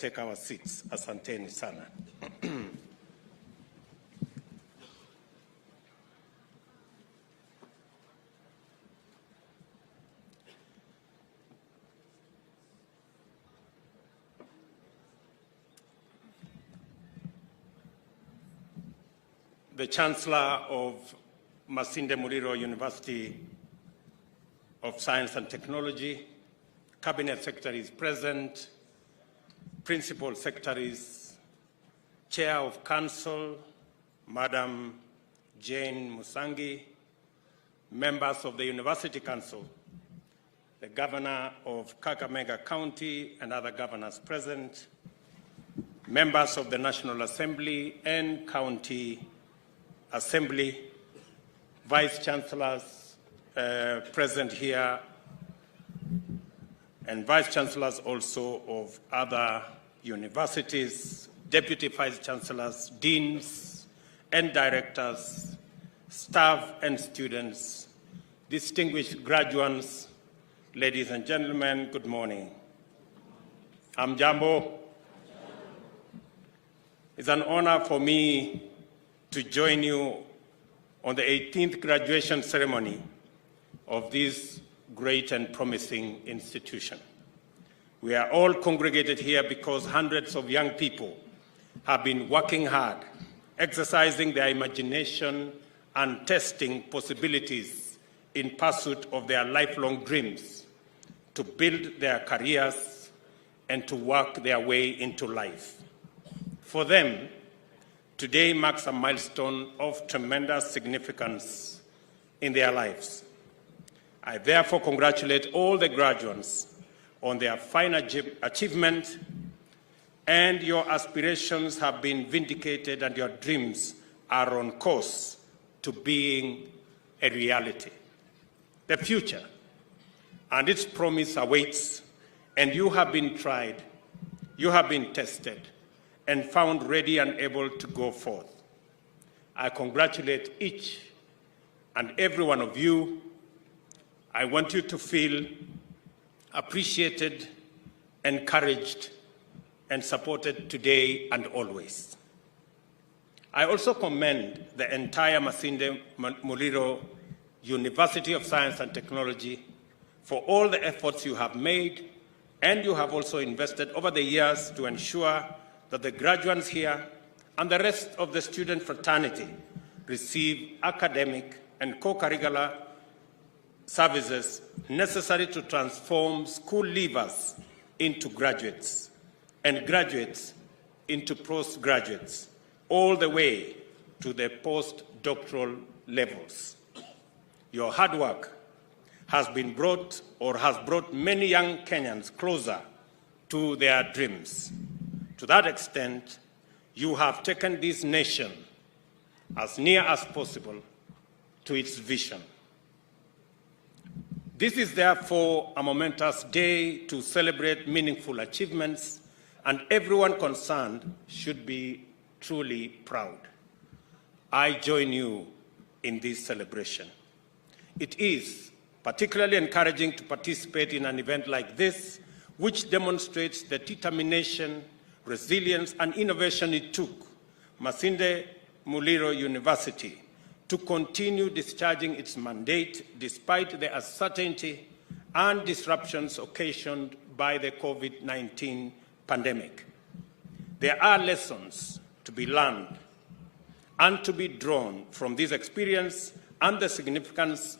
take our seats. Asanteni sana. The Chancellor of MASINDE MULIRO University of Science and Technology, Cabinet Secretaries present, Principal Secretaries, Chair of Council, Madam Jane Musangi, members of the University Council, the Governor of KAKAMEGA County and other governors present, members of the National Assembly and County Assembly, Vice Chancellors present here, and Vice Chancellors also of other universities, Deputy Vice Chancellors, Deans and Directors, staff and students, distinguished graduates, ladies and gentlemen, good morning. I'm Jambo. It's an honor for me to join you on the 18th graduation ceremony of this great and promising institution. We are all congregated here because hundreds of young people have been working hard, exercising their imagination and testing possibilities in pursuit of their lifelong dreams to build their careers and to work their way into life. For them, today marks a milestone of tremendous significance in their lives. I therefore congratulate all the graduates on their fine achievement, and your aspirations have been vindicated and your dreams are on course to being a reality. The future and its promise awaits, and you have been tried, you have been tested, and found ready and able to go forth. I congratulate each and every one of you. I want you to feel appreciated, encouraged, and supported today and always. I also commend the entire MASINDE MULIRO University of Science and Technology for all the efforts you have made, and you have also invested over the years to ensure that the graduates here and the rest of the student fraternity receive academic and co-curricular services necessary to transform school leavers into graduates and graduates into postgraduates, all the way to the postdoctoral levels. Your hard work has brought many young Kenyans closer to their dreams. To that extent, you have taken this nation as near as possible to its vision. This is therefore a momentous day to celebrate meaningful achievements, and everyone concerned should be truly proud. I join you in this celebration. It is particularly encouraging to participate in an event like this, which demonstrates the determination, resilience, and innovation it took MASINDE MULIRO University to continue discharging its mandate despite the uncertainty and disruptions occasioned by the COVID-19 pandemic. There are lessons to be learned and to be drawn from this experience and the significance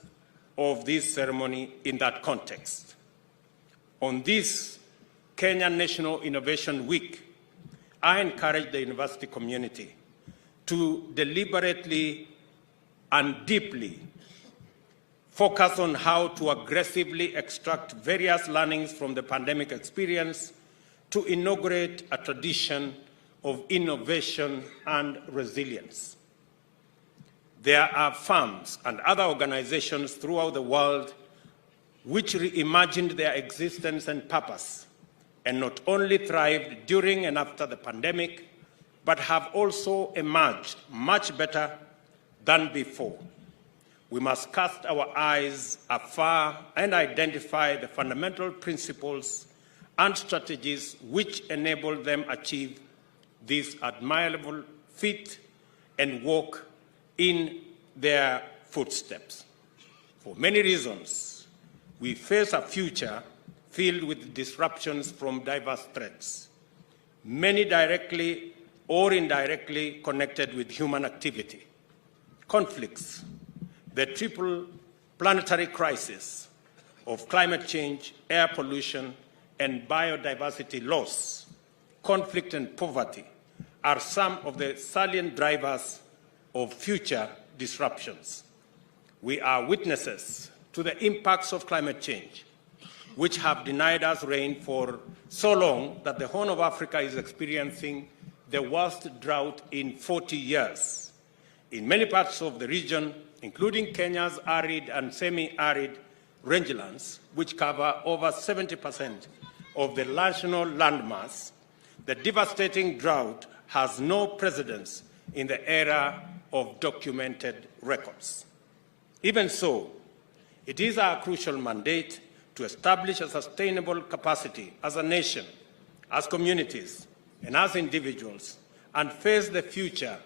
of this ceremony in that context. On this Kenya National Innovation Week, I encourage the university community to deliberately and deeply focus on how to aggressively extract various learnings from the pandemic experience to inaugurate a tradition of innovation and resilience. There are firms and other organizations throughout the world which reimagined their existence and purpose, and not only thrived during and after the pandemic, but have also emerged much better than before. We must cast our eyes afar and identify the fundamental principles and strategies which enable them achieve this admirable feat and walk in their footsteps. For many reasons, we face a future filled with disruptions from diverse threats, many directly or indirectly connected with human activity, conflicts, the triple planetary crisis of climate change, air pollution, and biodiversity loss, conflict and poverty are some of the salient drivers of future disruptions. We are witnesses to the impacts of climate change, which have denied us rain for so long that the Horn of Africa is experiencing the worst drought in 40 years. In many parts of the region, including Kenya's arid and semi-arid rangelands, which cover over 70% of the national landmass, the devastating drought has no precedence in the era of documented records. Even so, it is our crucial mandate to establish a sustainable capacity as a nation, as communities, and as individuals, and face the future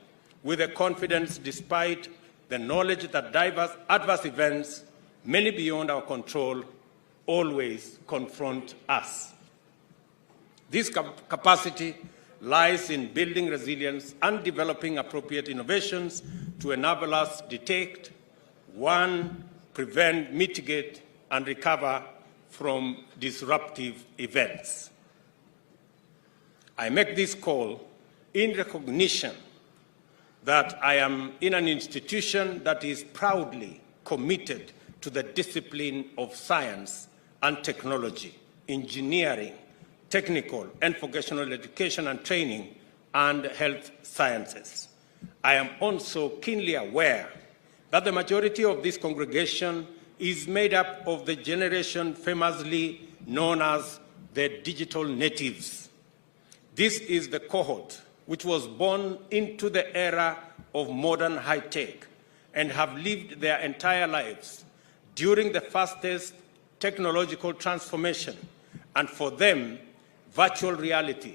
with a confidence despite the knowledge that diverse adverse events, many beyond our control, always confront us. This capacity lies in building resilience and developing appropriate innovations to enable us detect, warn, prevent, mitigate, and recover from disruptive events. I make this call in recognition that I am in an institution that is proudly committed to the discipline of science and technology, engineering, technical and vocational education and training, and health sciences. I am also keenly aware that the majority of this congregation is made up of the generation famously known as the digital natives. This is the cohort which was born into the era of modern high-tech and have lived their entire lives during the fastest technological transformation, and for them, virtual reality,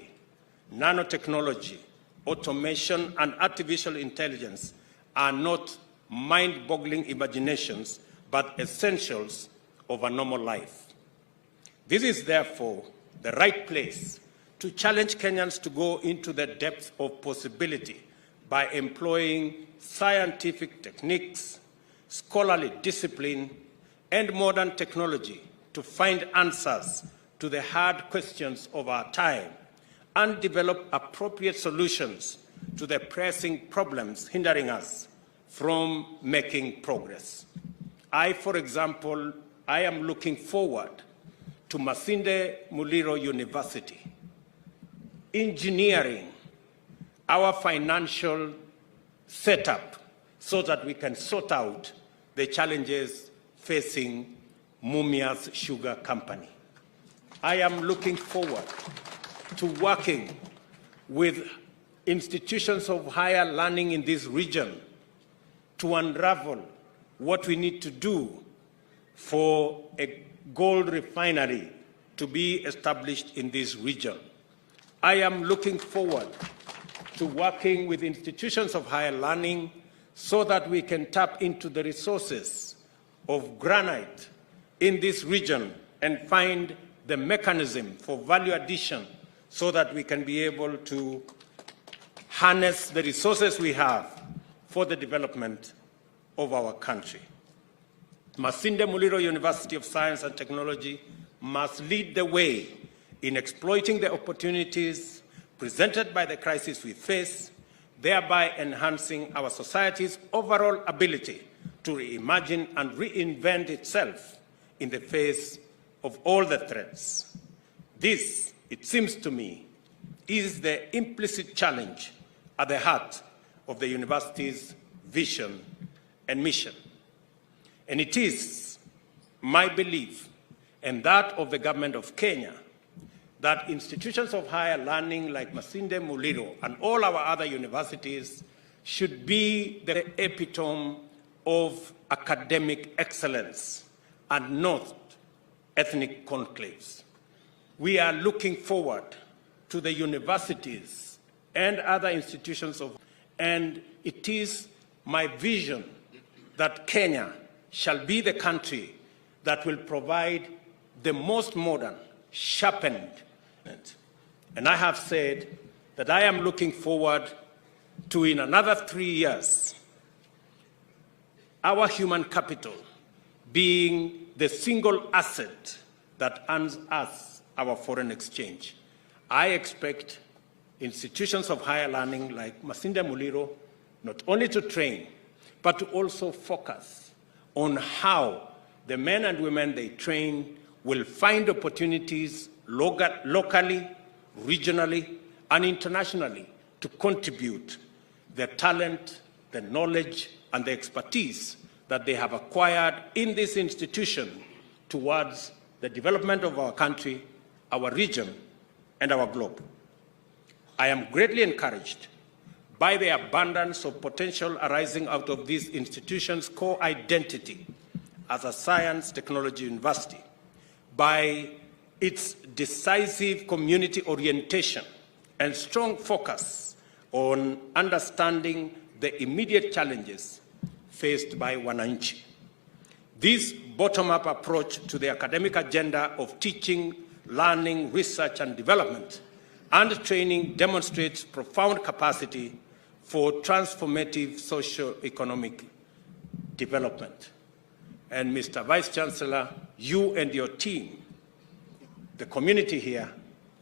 nanotechnology, automation, and artificial intelligence are not mind-boggling imaginations, but essentials of a normal life. This is therefore the right place to challenge Kenyans to go into the depths of possibility by employing scientific techniques, scholarly discipline, and modern technology to find answers to the hard questions of our time and develop appropriate solutions to the pressing problems hindering us from making progress. For example, I am looking forward to MASINDE MULIRO University, engineering our financial setup so that we can sort out the challenges facing Mumia's Sugar Company. I am looking forward to working with institutions of higher learning in this region to unravel what we need to do for a gold refinery to be established in this region. I am looking forward to working with institutions of higher learning so that we can tap into the resources of granite in this region and find the mechanism for value addition so that we can be able to harness the resources we have for the development of our country. MASINDE MULIRO University of Science and Technology must lead the way in exploiting the opportunities presented by the crisis we face, thereby enhancing our society's overall ability to reimagine and reinvent itself in the face of all the threats. This, it seems to me, is the implicit challenge at the heart of the university's vision and mission. And it is my belief, and that of the government of Kenya, that institutions of higher learning like MASINDE MULIRO and all our other universities should be the epitome of academic excellence and not ethnic conclaves. we are looking forward to the universities and other institutions and it is my vision that Kenya shall be the country that will provide the most modern, sharpened. And I have said that I am looking forward to, in another 3 years, our human capital being the single asset that earns us our foreign exchange. I expect institutions of higher learning like MASINDE MULIRO not only to train, but to also focus on how the men and women they train will find opportunities locally, regionally, and internationally to contribute the talent, the knowledge, and the expertise that they have acquired in this institution towards the development of our country, our region, and our globe. I am greatly encouraged by the abundance of potential arising out of these institutions' core identity as a science technology university, by its decisive community orientation and strong focus on understanding the immediate challenges faced by wananchi. This bottom-up approach to the academic agenda of teaching, learning, research, and development and training demonstrates profound capacity for transformative socio-economic development. And Mr. Vice Chancellor, you and your team, the community here,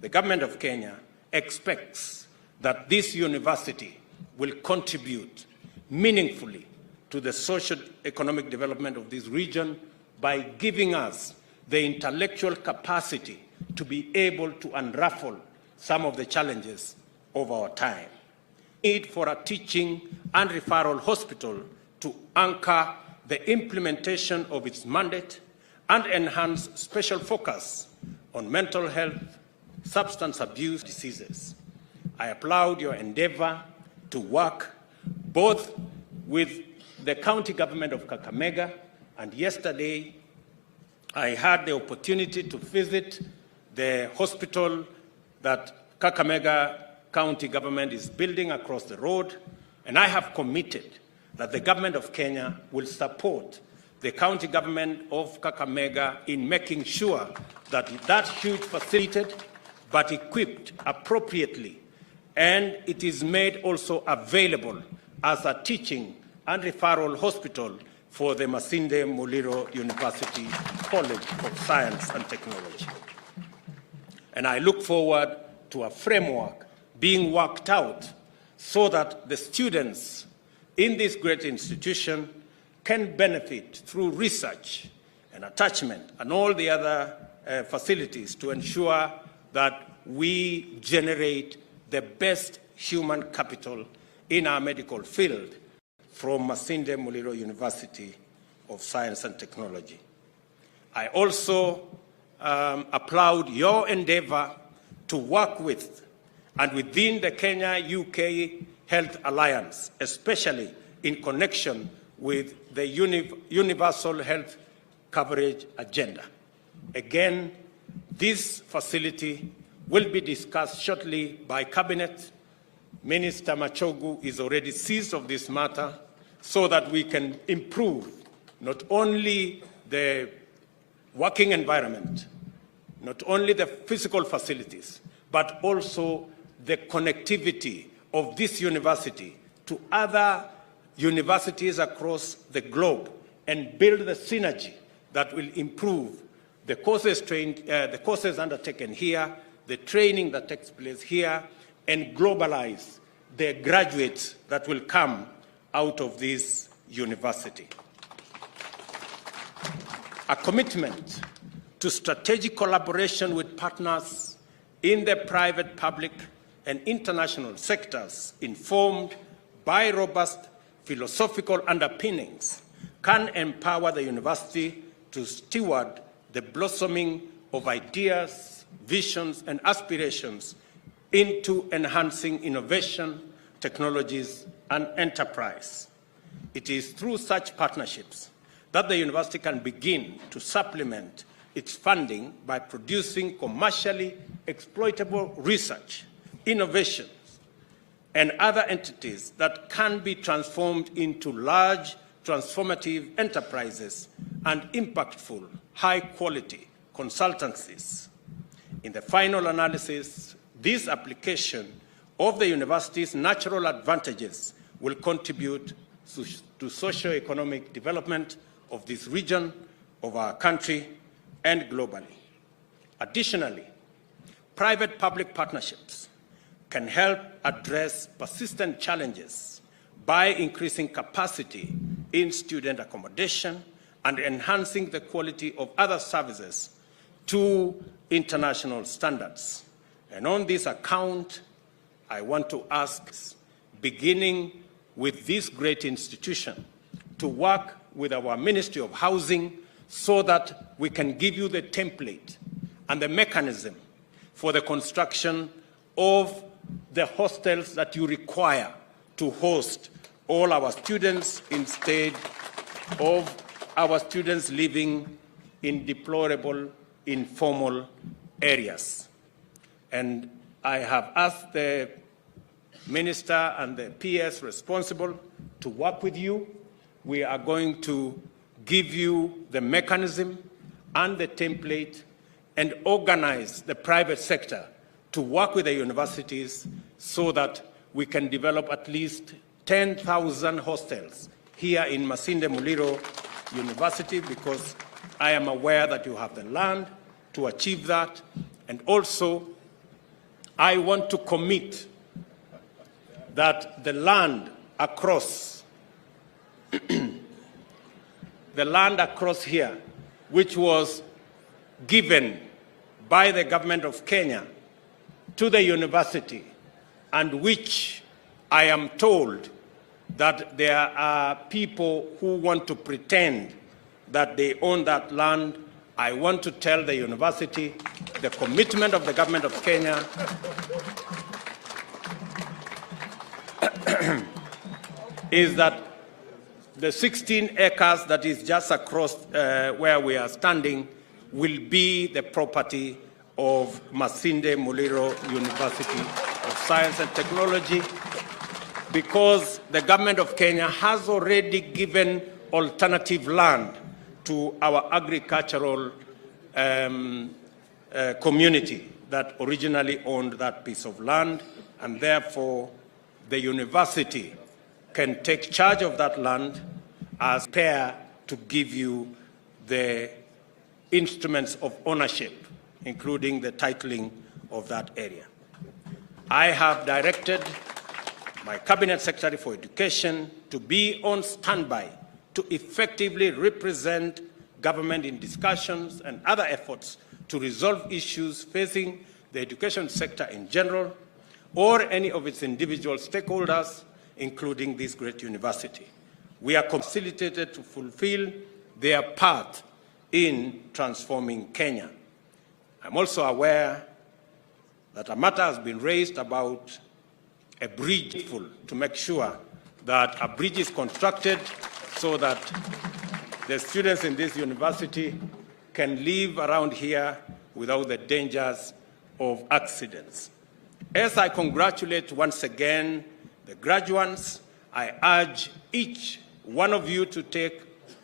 the government of Kenya, expects that this university will contribute meaningfully to the socio-economic development of this region by giving us the intellectual capacity to be able to unravel some of the challenges of our time. Need for a teaching and referral hospital to anchor the implementation of its mandate and enhance special focus on mental health, substance abuse diseases. I applaud your endeavor to work both with the county government of KAKAMEGA, and yesterday I had the opportunity to visit the hospital that KAKAMEGA county government is building across the road, and I have committed that the government of Kenya will support the county government of Kakamega in making sure that that huge facility, but equipped appropriately, and it is made also available as a teaching and referral hospital for the MASINDE MULIRO University College of Science and Technology. And I look forward to a framework being worked out so that the students in this great institution can benefit through research and attachment and all the other facilities to ensure that we generate the best human capital in our medical field from MASINDE MULIRO University of Science and Technology. I also applaud your endeavor to work with and within the Kenya-UK Health Alliance, especially in connection with the Universal Health Coverage Agenda. Again, this facility will be discussed shortly by Cabinet. Minister Machogu is already seized of this matter so that we can improve not only the working environment, not only the physical facilities, but also the connectivity of this university to other universities across the globe and build the synergy that will improve the courses undertaken here, the training that takes place here, and globalize the graduates that will come out of this university. A commitment to strategic collaboration with partners in the private, public, and international sectors informed by robust philosophical underpinnings can empower the university to steward the blossoming of ideas, visions, and aspirations into enhancing innovation, technologies, and enterprise. It is through such partnerships that the university can begin to supplement its funding by producing commercially exploitable research, innovations, and other entities that can be transformed into large, transformative enterprises and impactful, high-quality consultancies. In the final analysis, this application of the university's natural advantages will contribute to socio-economic development of this region, of our country, and globally. Additionally, private-public partnerships can help address persistent challenges by increasing capacity in student accommodation and enhancing the quality of other services to international standards. And on this account, I want to ask, beginning with this great institution, to work with our Ministry of Housing so that we can give you the template and the mechanism for the construction of the hostels that you require to host all our students instead of our students living in deplorable, informal areas. And I have asked the Minister and the PS responsible to work with you. We are going to give you the mechanism and the template and organize the private sector to work with the universities so that we can develop at least 10,000 hostels here in MASINDE MULIRO University, because I am aware that you have the land to achieve that. And also, I want to commit that the land across here, which was given by the government of Kenya to the university, and which I am told that there are people who want to pretend that they own that land. I want to tell the university the commitment of the government of Kenya is that the 16 acres that is just across where we are standing will be the property of MASINDE MULIRO University of Science and Technology, because the government of Kenya has already given alternative land to our agricultural community that originally owned that piece of land, and therefore the university can take charge of that land as pair to give you the instruments of ownership, including the titling of that area. I have directed my Cabinet Secretary for Education to be on standby to effectively represent government in discussions and other efforts to resolve issues facing the education sector in general or any of its individual stakeholders, including this great university. We are facilitated to fulfill their part in transforming Kenya. I'm also aware that a matter has been raised about a bridge to make sure that a bridge is constructed so that the students in this university can live around here without the dangers of accidents. As I congratulate once again the graduates, I urge each one of you to take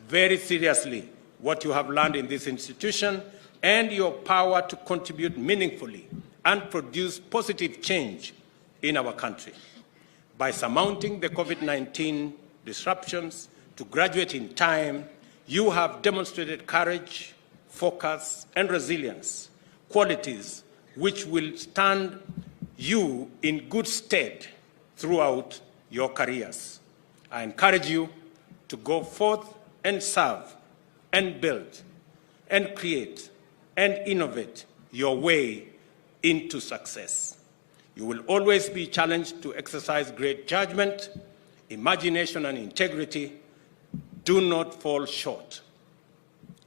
very seriously what you have learned in this institution and your power to contribute meaningfully and produce positive change in our country. By surmounting the COVID-19 disruptions to graduate in time, you have demonstrated courage, focus, and resilience, qualities which will stand you in good stead throughout your careers. I encourage you to go forth and serve and build and create and innovate your way into success. You will always be challenged to exercise great judgment, imagination, and integrity. Do not fall short.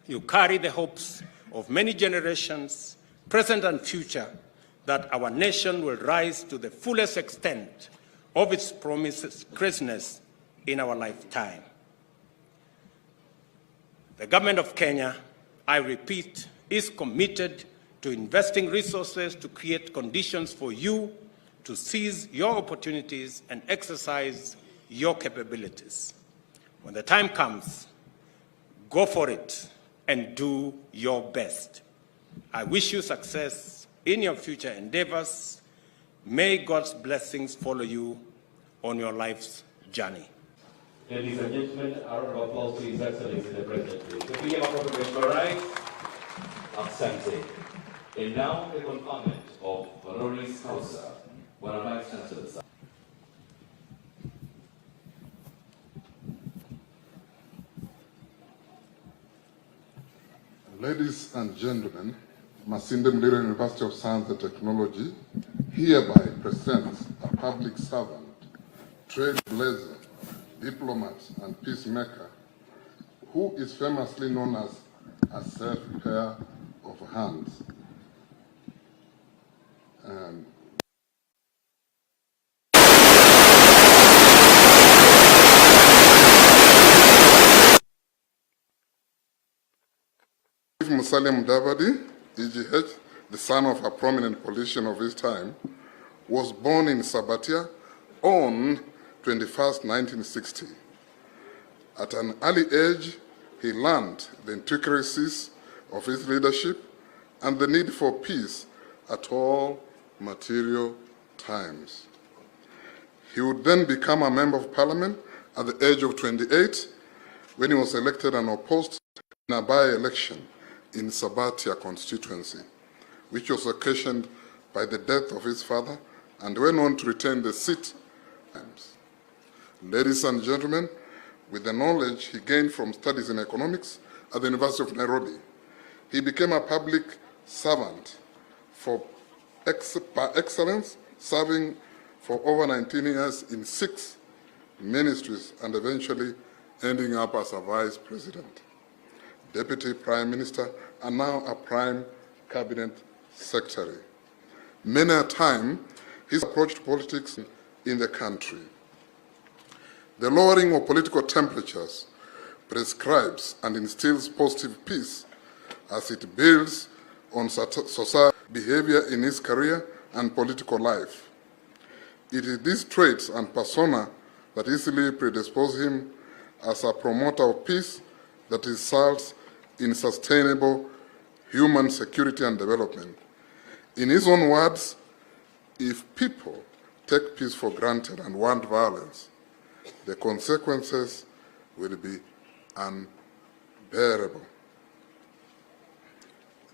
You carry the hopes of many generations, present and future, that our nation will rise to the fullest extent of its promised greatness in our lifetime. The government of Kenya, I repeat, is committed to investing resources to create conditions for you to seize your opportunities and exercise your capabilities. When the time comes, go for it and do your best. I wish you success in your future endeavors. May God's blessings follow you on your life's journey. Ladies and gentlemen, a round of applause to His Excellency the President, please. The PM of Professor Rai, absente. And now the conferment of Honoris Causa, one of Vice Chancellors. Ladies and gentlemen, MASINDE MULIRO University of Science and Technology hereby presents a public servant, trailblazer, diplomat, and peacemaker who is famously known as a safe pair of hands. Musalia Mudavadi, EGH, the son of a prominent politician of his time, was born in Sabatia on 21st, 1960. At an early age, he learned the intricacies of his leadership and the need for peace at all material times. He would then become a member of parliament at the age of 28 when he was elected and opposed in a by-election in Sabatia constituency, which was occasioned by the death of his father, and went on to retain the seat. Ladies and gentlemen, with the knowledge he gained from studies in economics at the University of Nairobi, he became a public servant by excellence, serving for over 19 years in 6 ministries and eventually ending up as a vice president, deputy prime minister, and now a prime cabinet secretary. Many a time, he's approached politics in the country. The lowering of political temperatures prescribes and instills positive peace as it builds on societal behavior in his career and political life. It is these traits and persona that easily predispose him as a promoter of peace that results in sustainable human security and development. In his own words, if people take peace for granted and want violence, the consequences will be unbearable.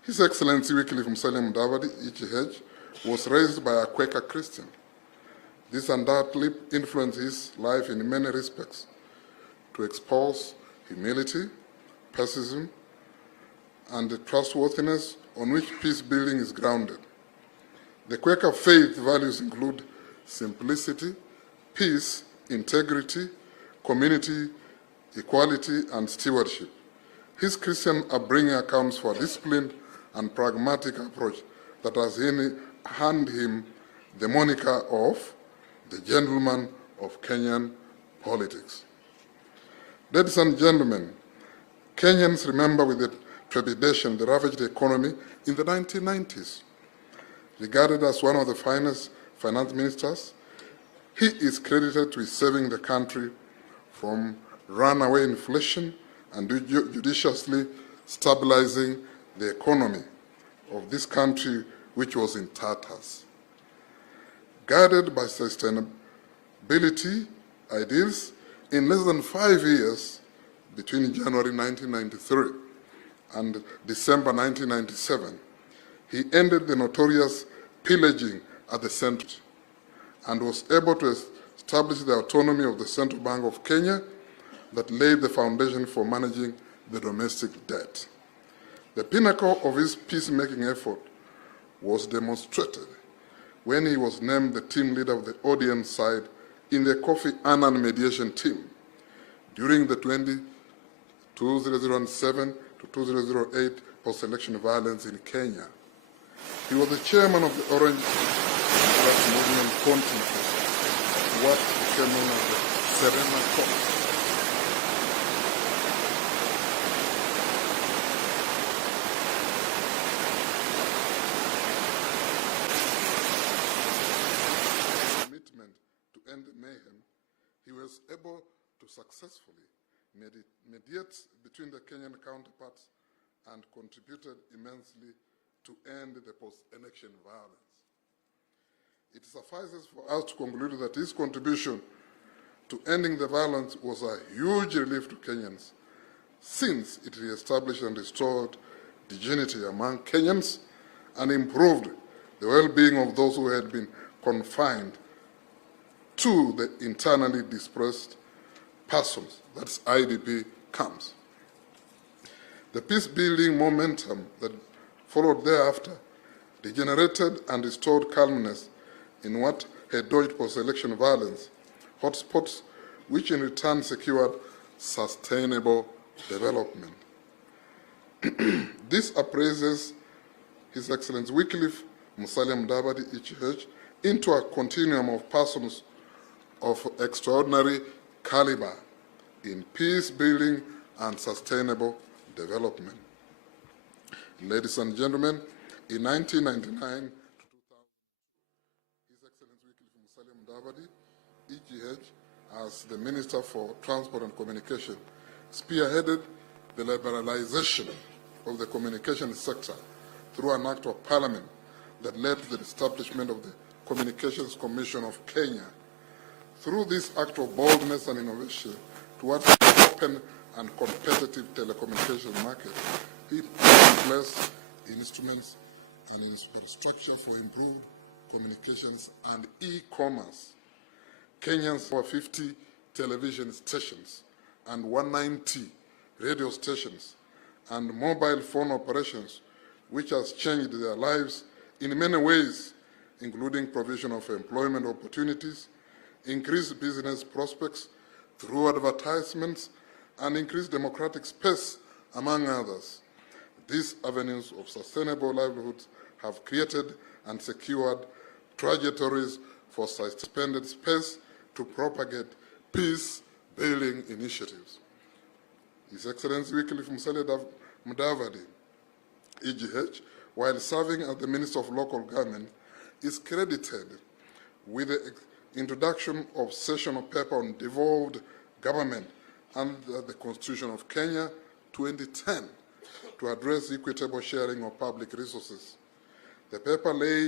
His Excellency Wycliffe Musalia Mudavadi, EGH, was raised by a Quaker Christian. This undoubtedly influenced his life in many respects to expose humility, pacifism, and the trustworthiness on which peace building is grounded. The Quaker faith values include simplicity, peace, integrity, community, equality, and stewardship. His Christian upbringing accounts for a disciplined and pragmatic approach that has earned him the moniker of the gentleman of Kenyan politics. Ladies and gentlemen, Kenyans remember with trepidation the ravaged economy in the 1990s. Regarded as one of the finest finance ministers, he is credited with saving the country from runaway inflation and judiciously stabilizing the economy of this country, which was in tatters. Guided by sustainability ideals, in less than 5 years, between January 1993 and December 1997, he ended the notorious pillaging at the center and was able to establish the autonomy of the Central Bank of Kenya that laid the foundation for managing the domestic debt. The pinnacle of his peacemaking effort was demonstrated when he was named the team leader of the ODM side in the Kofi Annan mediation team during the 2007 to 2008 post-election violence in Kenya. He was the chairman of the Orange Movement Continent, what became known as the Serena Corps. to end the mayhem, he was able to successfully mediate between the Kenyan counterparts and contributed immensely to end the post-election violence. It suffices for us to conclude that his contribution to ending the violence was a huge relief to Kenyans, since it re-established and restored dignity among Kenyans and improved the well-being of those who had been confined to the internally displaced persons, that's IDP camps. The peace-building momentum that followed thereafter degenerated and restored calmness in what had dodged post-election violence hotspots, which in return secured sustainable development. This appraises His Excellency Wycliffe Musalia Mudavadi, ECH, into a continuum of persons of extraordinary caliber in peace building and sustainable development. Ladies and gentlemen, in 1999 to 2000, His Excellency Wycliffe Musalia Mudavadi, EGH, as the Minister for Transport and Communication, spearheaded the liberalization of the communication sector through an act of parliament that led to the establishment of the Communications Commission of Kenya. Through this act of boldness and innovation towards an open and competitive telecommunications market, he put in place instruments and infrastructure for improved communications and e-commerce. Kenyans have 50 television stations and 190 radio stations and mobile phone operations, which has changed their lives in many ways, including provision of employment opportunities, increased business prospects through advertisements, and increased democratic space, among others. These avenues of sustainable livelihoods have created and secured trajectories for suspended space to propagate peace-building initiatives. His Excellency Wycliffe Musalia Mudavadi, EGH, while serving as the Minister of Local Government, is credited with the introduction of sessional paper on devolved government under the Constitution of Kenya 2010 to address equitable sharing of public resources. The paper lays